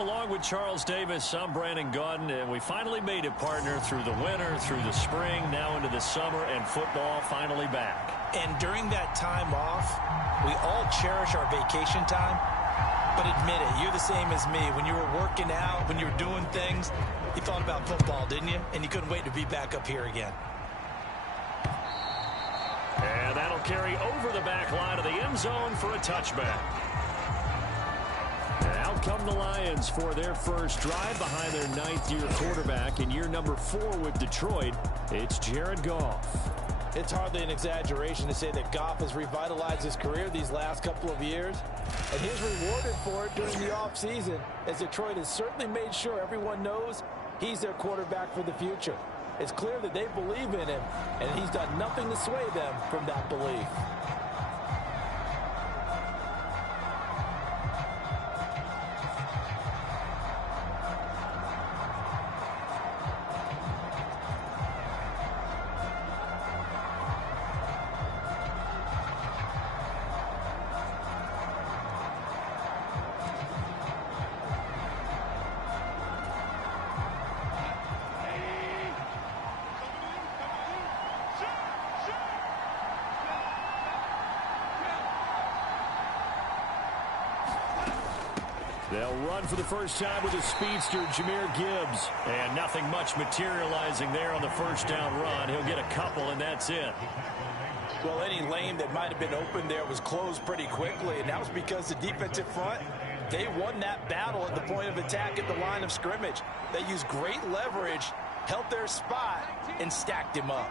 Along with Charles Davis, I'm Brandon Gaudin, and we finally made it, partner, through the winter, through the spring, now into the summer, and football finally back. And during that time off, we all cherish our vacation time. But admit it, you're the same as me. When you were working out, when you were doing things, you thought about football, didn't you? And you couldn't wait to be back up here again. And that'll carry over the back line of the end zone for a touchback. Out come the Lions for their first drive behind their ninth-year quarterback in year number 4 with Detroit. It's Jared Goff. It's hardly an exaggeration to say that Goff has revitalized his career these last couple of years. And he's rewarded for it during the offseason, as Detroit has certainly made sure everyone knows he's their quarterback for the future. It's clear that they believe in him, and he's done nothing to sway them from that belief. They'll run for the first time with a speedster, Jahmyr Gibbs. And nothing much materializing there on the first down run. He'll get a couple, and that's it. Well, any lane that might have been open there was closed pretty quickly, and that was because the defensive front, they won that battle at the point of attack at the line of scrimmage. They used great leverage, held their spot, and stacked him up.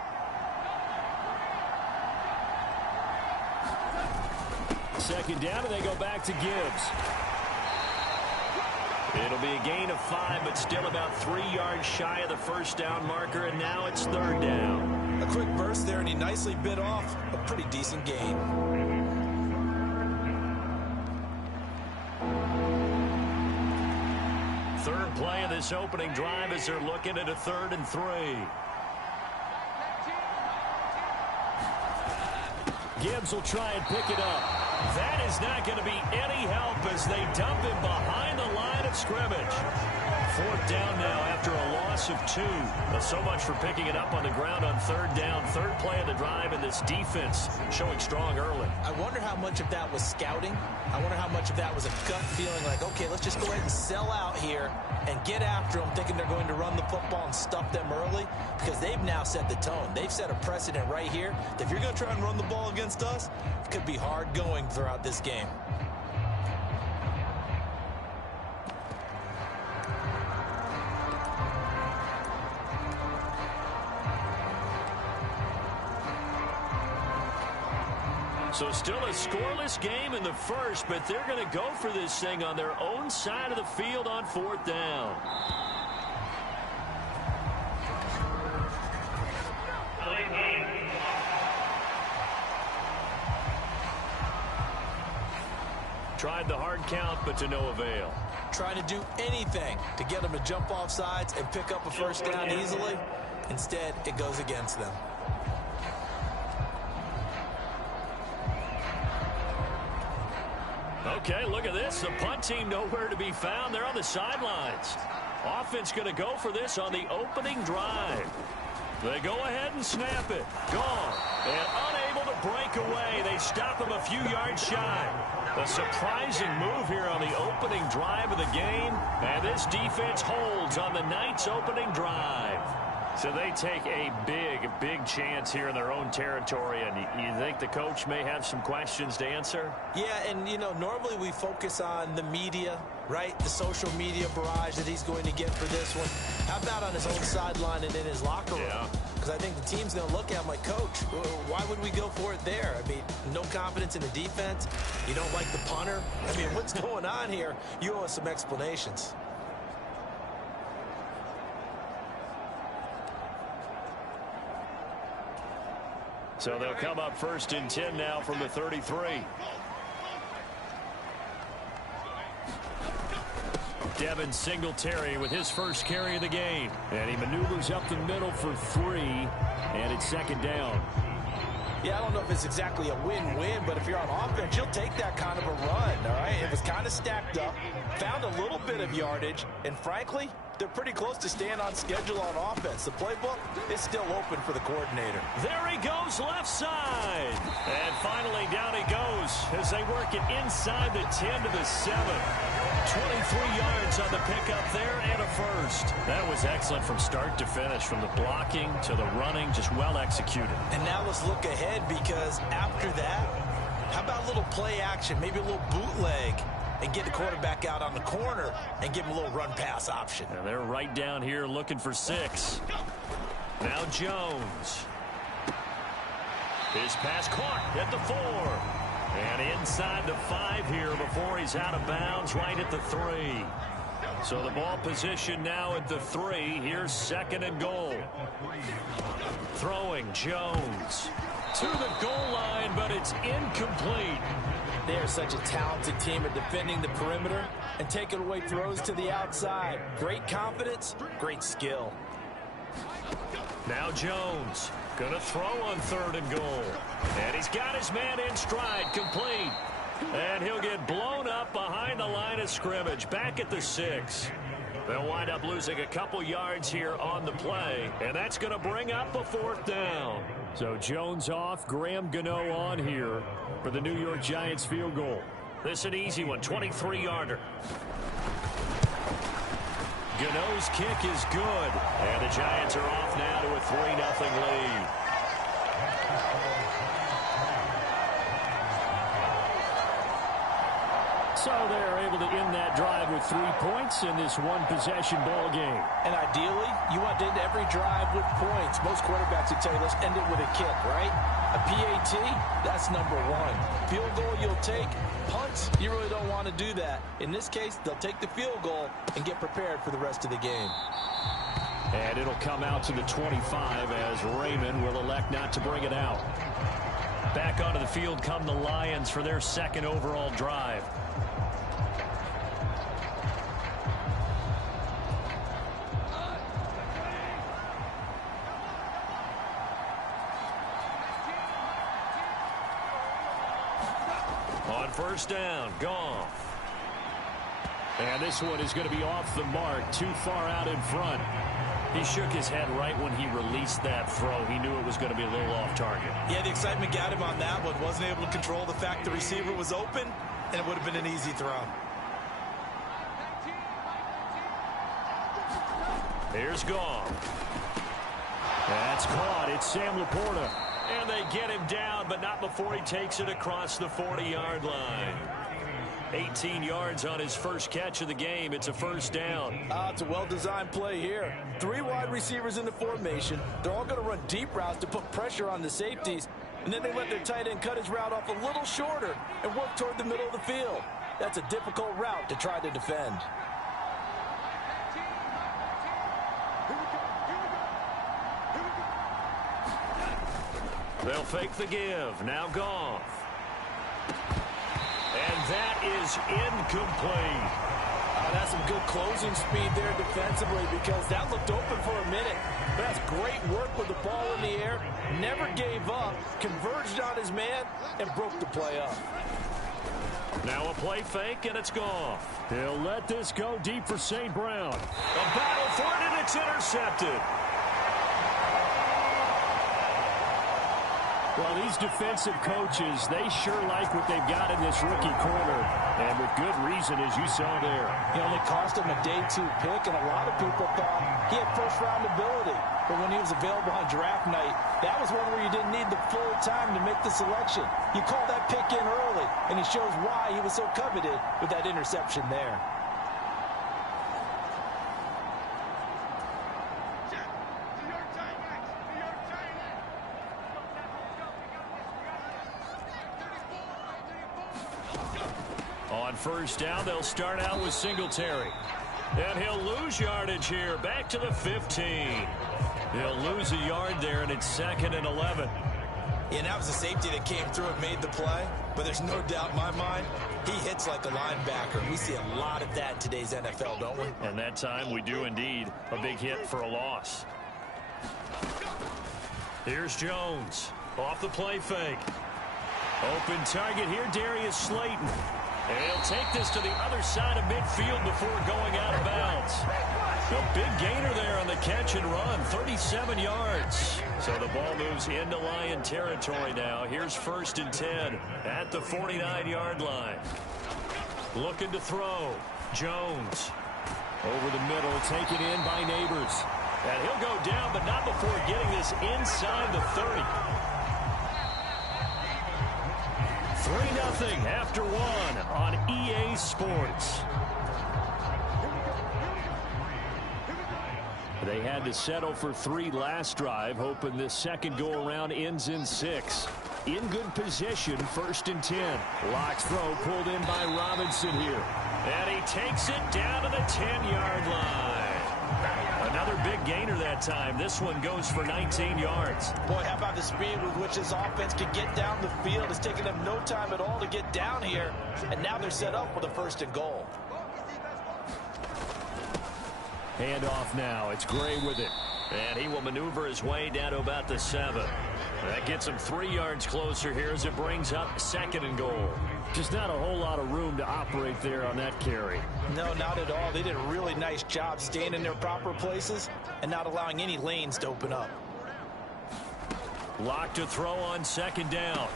Second down, and they go back to Gibbs. It'll be a gain of 5, but still about 3 yards shy of the first down marker, and now it's third down. A quick burst there, and he nicely bit off a pretty decent gain. Third play of this opening drive as they're looking at a 3rd and 3. Gibbs will try and pick it up. That is not going to be any help as they dump him behind the line of scrimmage. 4th down now after a loss of 2. So much for picking it up on the ground on 3rd down. 3rd play of the drive, and this defense showing strong early. I wonder how much of that was scouting. I wonder how much of that was a gut feeling like, okay, let's just go ahead and sell out here and get after them, thinking they're going to run the football and stuff them early, because they've now set the tone. They've set a precedent right here that if you're going to try and run the ball against us, it could be hard going throughout this game. So still a scoreless game in the first, but they're going to go for this thing on their own side of the field on 4th down. Tried the hard count, but to no avail. Trying to do anything to get them to jump off sides and pick up a first down easily. Instead, it goes against them. Okay, look at this. The punt team nowhere to be found. They're on the sidelines. Offense going to go for this on the opening drive. They go ahead and snap it. Gone. And unable to break away. They stop him a few yards shy. A surprising move here on the opening drive of the game. And this defense holds on the night's opening drive. So they take a big chance here in their own territory. And you think the coach may have some questions to answer? Yeah, and, you know, normally we focus on the media, right? The social media barrage that he's going to get for this one. How about on his own sideline and in his locker room? Yeah. Because I think the team's going to look at him like, Coach, why would we go for it there? I mean, no confidence in the defense. You don't like the punter. I mean, what's going on here? You owe us some explanations. So they'll come up 1st and 10 now from the 33. Devin Singletary with his first carry of the game. And he maneuvers up the middle for 3. And it's 2nd down. Yeah, I don't know if it's exactly a win-win, but if you're on offense, you'll take that kind of a run, all right? It was kind of stacked up, found a little bit of yardage, and frankly, they're pretty close to staying on schedule on offense. The playbook is still open for the coordinator. There he goes left side. And finally down he goes as they work it inside the 10 to the 7. 23 yards on the pickup there and a first. That was excellent from start to finish, from the blocking to the running, just well executed. And now let's look ahead, because after that, how about a little play action, maybe a little bootleg, and get the quarterback out on the corner and give him a little run-pass option. And they're right down here looking for 6. Now Jones. His pass caught at the 4. And inside the 5 here before he's out of bounds, right at the 3. So the ball position now at the 3. Here's 2nd and goal. Throwing Jones to the goal line, but it's incomplete. They are such a talented team at defending the perimeter and taking away throws to the outside. Great confidence, great skill. Now Jones going to throw on 3rd and goal. And he's got his man in stride, complete. And he'll get blown up behind the line of scrimmage, back at the 6. They'll wind up losing a couple yards here on the play, and that's going to bring up a 4th down. So Jones off, Graham Gano on here for the New York Giants field goal. This is an easy one, 23-yarder. Gano's kick is good, and the Giants are off now to a 3-0 lead. So they're able to end that drive with 3 points in this one-possession ball game. And ideally, you want to end every drive with points. Most quarterbacks would tell you, let's end it with a kick, right? A PAT, that's number 1. Field goal you'll take. Punts, you really don't want to do that. In this case, they'll take the field goal and get prepared for the rest of the game. And it'll come out to the 25 as Raymond will elect not to bring it out. Back onto the field come the Lions for their 2nd overall drive. On 1st down, Goff. And this one is going to be off the mark, too far out in front. He shook his head right when he released that throw. He knew it was going to be a little off target. Yeah, the excitement got him on that one. Wasn't able to control the fact the receiver was open, and it would have been an easy throw. Here's Goff. That's caught. It's Sam Laporta. And they get him down, but not before he takes it across the 40-yard line. 18 yards on his first catch of the game. It's a 1st down. It's a well-designed play here. 3 wide receivers in the formation. They're all going to run deep routes to put pressure on the safeties. And then they let their tight end cut his route off a little shorter and work toward the middle of the field. That's a difficult route to try to defend. They'll fake the give. Now Goff. And that is incomplete. That's some good closing speed there defensively, because that looked open for a minute. But that's great work with the ball in the air. Never gave up, converged on his man, and broke the play up. Now a play fake, and it's Goff. He'll let this go deep for St. Brown. A battle for it, and it's intercepted. Well, these defensive coaches, they sure like what they've got in this rookie corner. And with good reason, as you saw there. He only cost him a day 2 pick, and a lot of people thought he had first-round ability. But when he was available on draft night, that was one where you didn't need the full time to make the selection. You called that pick in early, and it shows why he was so coveted with that interception there. On 1st down, they'll start out with Singletary. And he'll lose yardage here, back to the 15. He'll lose a yard there, and it's 2nd and 11. Yeah, that was a safety that came through and made the play. But there's no doubt in my mind, he hits like a linebacker. We see a lot of that in today's NFL, don't we? And that time we do indeed. A big hit for a loss. Here's Jones. Off the play fake. Open target here, Darius Slayton. And he'll take this to the other side of midfield before going out of bounds. A big gainer there on the catch and run, 37 yards. So the ball moves into Lion territory now. Here's 1st and 10 at the 49-yard line. Looking to throw. Jones. Over the middle, taken in by Neighbors. And he'll go down, but not before getting this inside the 30. 3-0 after 1 on EA Sports. They had to settle for 3 last drive, hoping this second go-around ends in 6. In good position, 1st and 10. Lock's throw pulled in by Robinson here. And he takes it down to the 10-yard line. Another big gainer that time. This one goes for 19 yards. Boy, how about the speed with which this offense can get down the field? It's taken them no time at all to get down here. And now they're set up for the 1st and goal. Handoff now. It's Gray with it. And he will maneuver his way down to about the 7. That gets him 3 yards closer here as it brings up 2nd and goal. Just not a whole lot of room to operate there on that carry. No, not at all. They did a really nice job staying in their proper places and not allowing any lanes to open up. Lock to throw on 2nd down.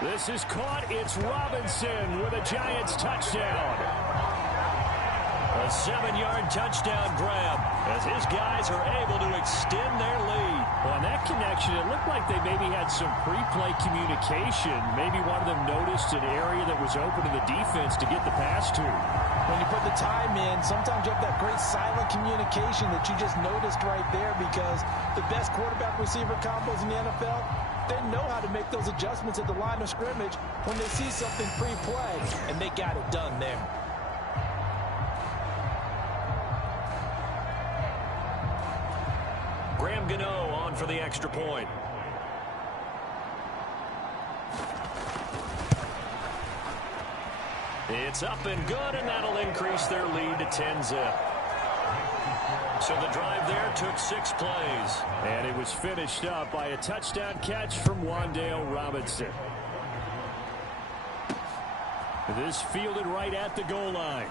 This is caught. It's Robinson with a Giants touchdown. A 7-yard touchdown grab as his guys are able to extend their lead. Well, on that connection, it looked like they maybe had some pre-play communication. Maybe one of them noticed an area that was open to the defense to get the pass to. When you put the time in, sometimes you have that great silent communication that you just noticed right there, because the best quarterback-receiver combos in the NFL, they know how to make those adjustments at the line of scrimmage when they see something pre-play, and they got it done there. Graham Gano on for the extra point. It's up and good, and that'll increase their lead to 10-zip. So the drive there took 6 plays. And it was finished up by a touchdown catch from Wan'Dale Robinson. This fielded right at the goal line.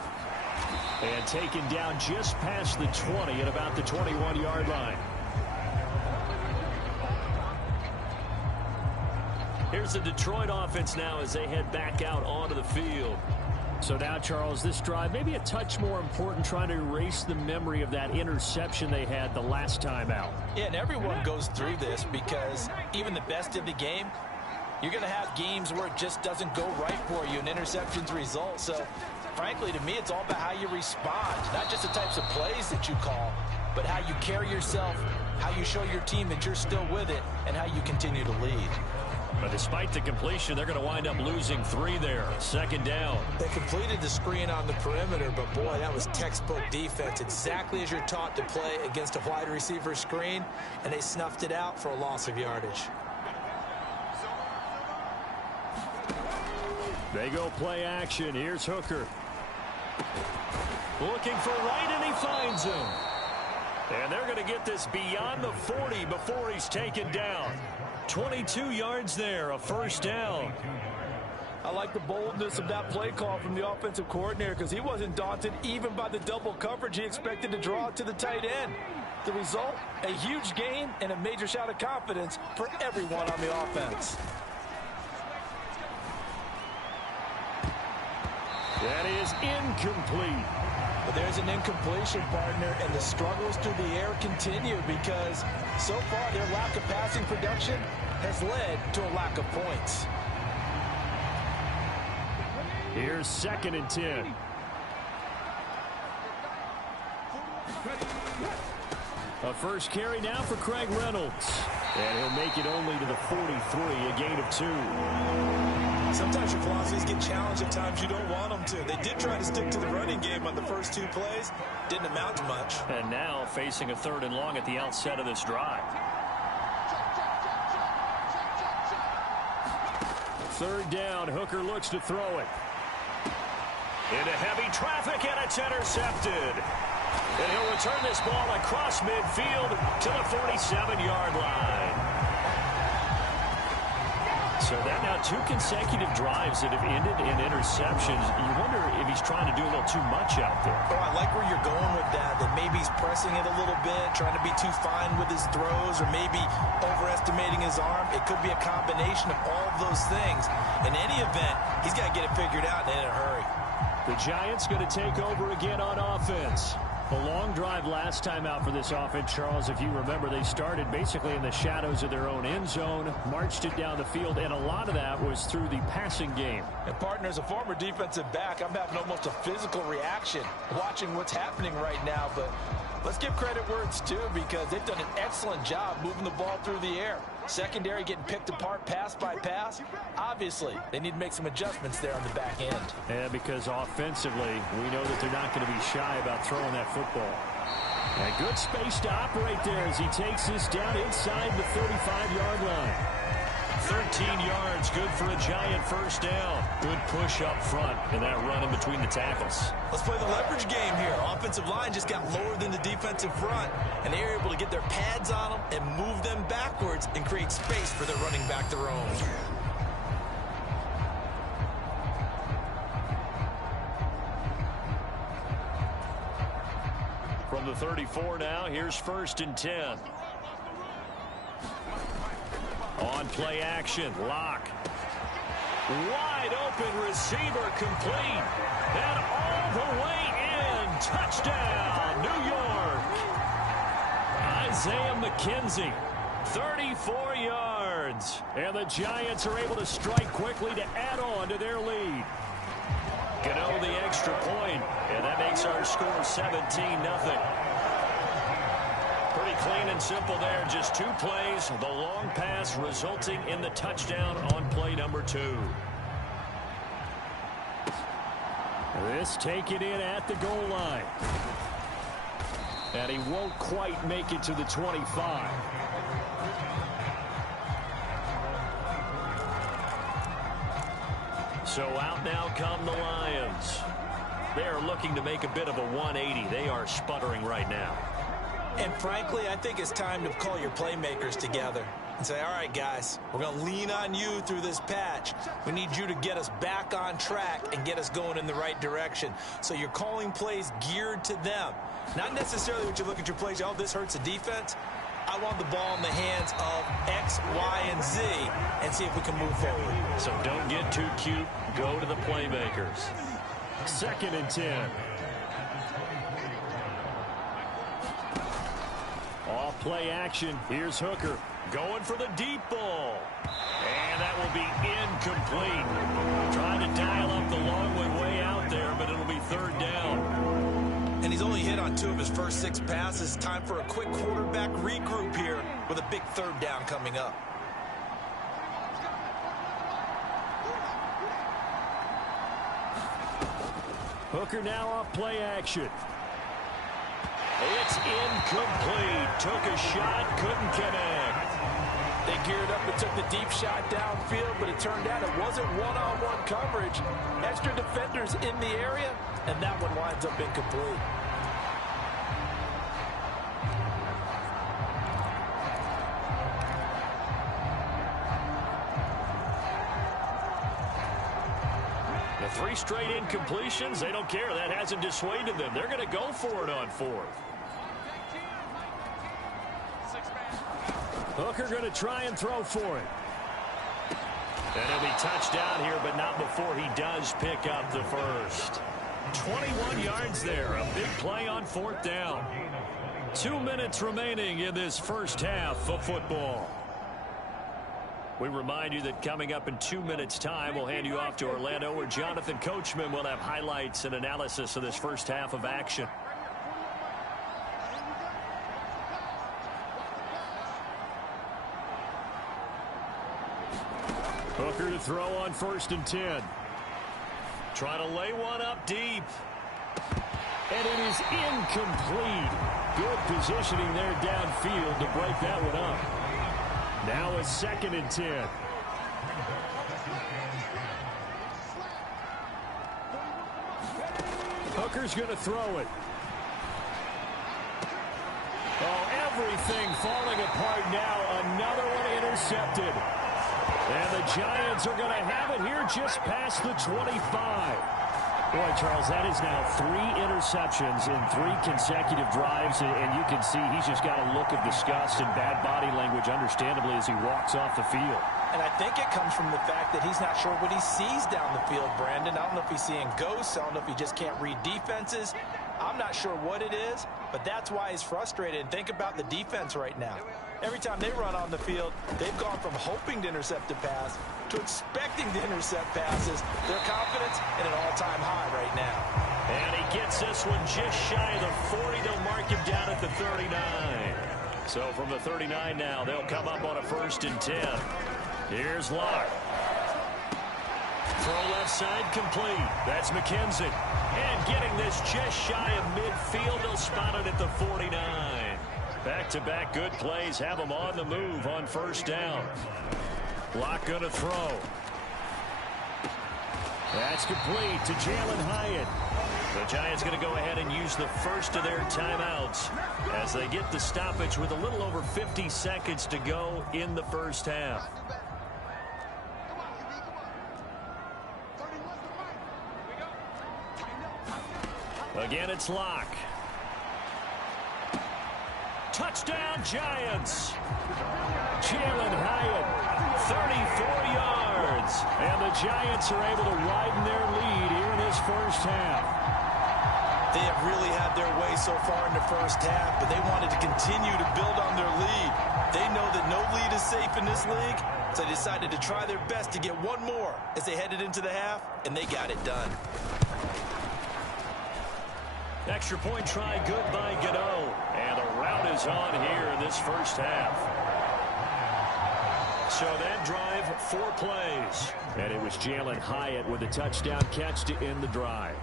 And taken down just past the 20 at about the 21-yard line. Here's the Detroit offense now as they head back out onto the field. So now, Charles, this drive maybe a touch more important, trying to erase the memory of that interception they had the last time out. Yeah, and everyone goes through this, because even the best of the game, you're going to have games where it just doesn't go right for you, and interceptions result. So, frankly, to me, it's all about how you respond, not just the types of plays that you call, but how you carry yourself, how you show your team that you're still with it, and how you continue to lead. But despite the completion, they're going to wind up losing 3 there. 2nd down. They completed the screen on the perimeter, but boy, that was textbook defense. Exactly as you're taught to play against a wide receiver screen, and they snuffed it out for a loss of yardage. They go play action. Here's Hooker. Looking for right, and he finds him. And they're going to get this beyond the 40 before he's taken down. 22 yards there, a 1st down. I like the boldness of that play call from the offensive coordinator, because he wasn't daunted even by the double coverage he expected to draw to the tight end. The result, a huge gain and a major shout of confidence for everyone on the offense. That is incomplete. But there's an incompletion, partner, and the struggles through the air continue, because so far their lack of passing production has led to a lack of points. Here's 2nd and 10. A first carry now for Craig Reynolds. And he'll make it only to the 43, a gain of 2. Sometimes your philosophies get challenged at times you don't want them to. They did try to stick to the running game on the first 2 plays. Didn't amount to much. And now facing a 3rd and long at the outset of this drive. 3rd down. Hooker looks to throw it. Into heavy traffic, and it's intercepted. And he'll return this ball across midfield to the 47-yard line. So that now 2 consecutive drives that have ended in interceptions. You wonder if he's trying to do a little too much out there. Oh, I like where you're going with that maybe he's pressing it a little bit, trying to be too fine with his throws, or maybe overestimating his arm. It could be a combination of all of those things. In any event, he's got to get it figured out and in a hurry. The Giants going to take over again on offense. A long drive last time out for this offense, Charles. If you remember, they started basically in the shadows of their own end zone, marched it down the field, and a lot of that was through the passing game. And, partner, as a former defensive back, I'm having almost a physical reaction watching what's happening right now. But let's give credit where it's due, because they've done an excellent job moving the ball through the air. Secondary getting picked apart pass by pass. Obviously, they need to make some adjustments there on the back end. Yeah, because offensively, we know that they're not going to be shy about throwing that football. And good space to operate there as he takes this down inside the 35-yard line. 13 yards, good for a Giant first down. Good push up front in that run in between the tackles. Let's play the leverage game here. Offensive line just got lower than the defensive front, and they were able to get their pads on them and move them backwards and create space for their running back to roam. From the 34 now, here's 1st and 10. On play action, Lock. Wide open receiver complete. And all the way in. Touchdown, New York. Isaiah McKenzie, 34 yards. And the Giants are able to strike quickly to add on to their lead. Gano the extra point, and that makes our score 17-0. Pretty clean and simple there. Just 2 plays. The long pass resulting in the touchdown on play number 2. This taken in at the goal line. And he won't quite make it to the 25. So out now come the Lions. They are looking to make a bit of a 180. They are sputtering right now. And frankly, I think it's time to call your playmakers together and say, all right, guys, we're going to lean on you through this patch. We need you to get us back on track and get us going in the right direction. So you're calling plays geared to them. Not necessarily what you look at your plays, oh, this hurts the defense. I want the ball in the hands of X, Y, and Z and see if we can move forward. So don't get too cute. Go to the playmakers. 2nd and 10. Off play action. Here's Hooker going for the deep ball. And that will be incomplete. Trying to dial up the long way out there, but it'll be 3rd down. And he's only hit on 2 of his first 6 passes. Time for a quick quarterback regroup here with a big 3rd down coming up. Hooker now off play action. It's incomplete. Took a shot, couldn't connect. They geared up and took the deep shot downfield, but it turned out it wasn't one-on-one coverage. Extra defenders in the area, and that one winds up incomplete. The 3 straight incompletions, they don't care. That hasn't dissuaded them. They're going to go for it on 4th. Hooker going to try and throw for it. And he'll be touchdown here, but not before he does pick up the first. 21 yards there. A big play on 4th down. 2 minutes remaining in this first half of football. We remind you that coming up in 2 minutes' time, we'll hand you off to Orlando, where Jonathan Coachman will have highlights and analysis of this first half of action. Hooker to throw on 1st and 10. Try to lay one up deep. And it is incomplete. Good positioning there downfield to break that one up. Now a 2nd and 10. Hooker's going to throw it. Oh, everything falling apart now. Another one intercepted. And the Giants are going to have it here just past the 25. Boy, Charles, that is now 3 interceptions in 3 consecutive drives, and you can see he's just got a look of disgust and bad body language, understandably, as he walks off the field. And I think it comes from the fact that he's not sure what he sees down the field, Brandon. I don't know if he's seeing ghosts. I don't know if he just can't read defenses. I'm not sure what it is, but that's why he's frustrated. And think about the defense right now. Every time they run on the field, they've gone from hoping to intercept a pass to expecting to intercept passes. Their confidence at an all-time high right now. And he gets this one just shy of the 40. They'll mark him down at the 39. So from the 39 now, they'll come up on a 1st and 10. Here's Locke. Throw left side complete. That's McKenzie. And getting this just shy of midfield, they'll spot it at the 49. Back-to-back good plays have them on the move on 1st down. Locke going to throw. That's complete to Jalen Hyatt. The Giants going to go ahead and use the first of their timeouts as they get the stoppage with a little over 50 seconds to go in the 1st half. Again, it's Locke. Touchdown, Giants. Jalen Hyatt, 34 yards. And the Giants are able to widen their lead here in this 1st half. They have really had their way so far in the 1st half, but they wanted to continue to build on their lead. They know that no lead is safe in this league, so they decided to try their best to get one more as they headed into the half, and they got it done. Extra point try good by Gano. And the route is on here in this 1st half. So that drive, 4 plays. And it was Jalen Hyatt with a touchdown catch to end the drive.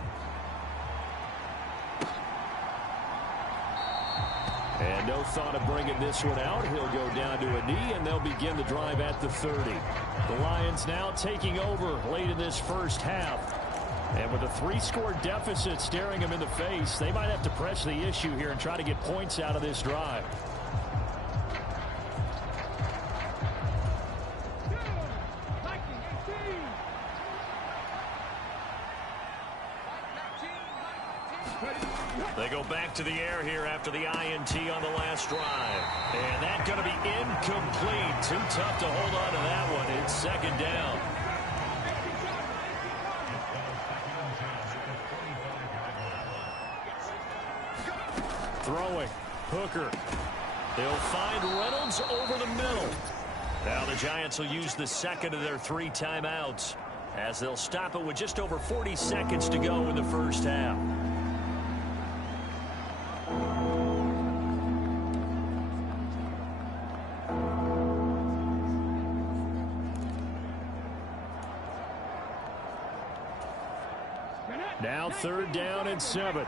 And no thought of bringing this one out. He'll go down to a knee, and they'll begin the drive at the 30. The Lions now taking over late in this 1st half. And with a 3-score deficit staring them in the face, they might have to press the issue here and try to get points out of this drive. They go back to the air here after the INT on the last drive. And that's going to be incomplete. Too tough to hold on to that one. It's 2nd down. Throwing. Hooker. They'll find Reynolds over the middle. Now the Giants will use the 2nd of their 3 timeouts as they'll stop it with just over 40 seconds to go in the 1st half. Now 3rd down and 7.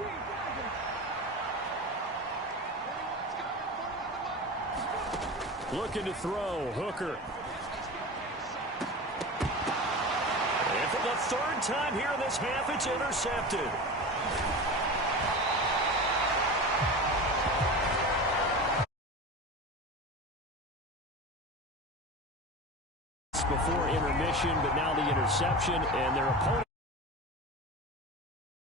Looking to throw. Hooker. And for the 3rd time here in this half, it's intercepted. Before intermission, but now the interception, and their opponent